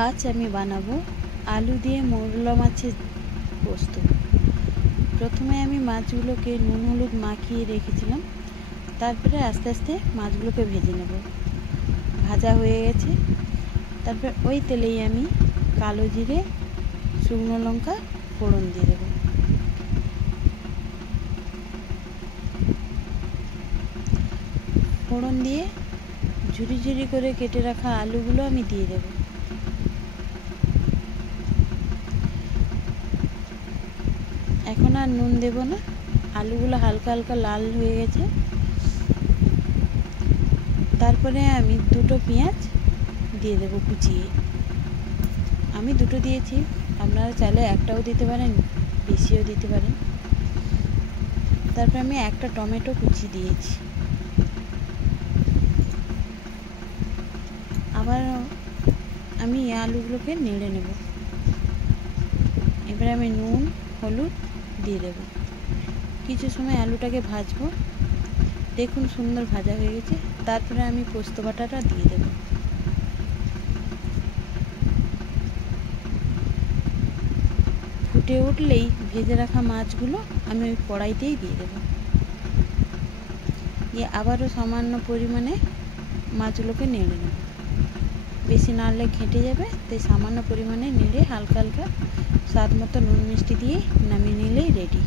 আজ আমি বানাবো আলু দিয়ে মৌরলা মাছের পোস্ত। প্রথমে আমি মাছগুলোকে নুন হলুদ মাখিয়ে রেখেছিলাম, তারপরে আস্তে আস্তে মাছগুলোকে ভেজে নেব। ভাজা হয়ে গেছে, তারপর ওই তেলেই আমি কালো জিরে শুকনো লঙ্কা ফোড়ন দিয়ে দেবো। ফোড়ন দিয়ে ঝুরি ঝুরি করে কেটে রাখা আলুগুলো আমি দিয়ে দেবো। এখন আর নুন দেব না, আলুগুলো হালকা হালকা লাল হয়ে গেছে। তারপরে আমি দুটো পেঁয়াজ দিয়ে দেবো কুচিয়ে। আমি দুটো দিয়েছি, আপনারা চাইলে একটাও দিতে পারেন, বেশিও দিতে পারেন। তারপর আমি একটা টমেটো কুচি দিয়েছি। আবার আমি আলুগুলোকে নেড়ে নেব। এবার আমি নুন হলুদ দিয়ে দেব। কিছু সময় আলুটাকে ভাজবো। দেখুন সুন্দর ভাজা হয়ে গেছে। তারপরে আমি পোস্ত বাটাটা দিয়ে দেব। ফুটে উঠলেই ভেজে রাখা মাছগুলো আমি ওই কড়াইতেই দিয়ে দেব। দিয়ে আবারও সামান্য পরিমাণে মাছগুলোকে নেড়ে নেব। বেশি নাড়লে ঘেঁটে যাবে, তাই সামান্য পরিমাণে নেড়ে হালকা হালকা স্বাদ মতো নুন মিষ্টি দিয়ে নামিয়ে নিলেই রেডি।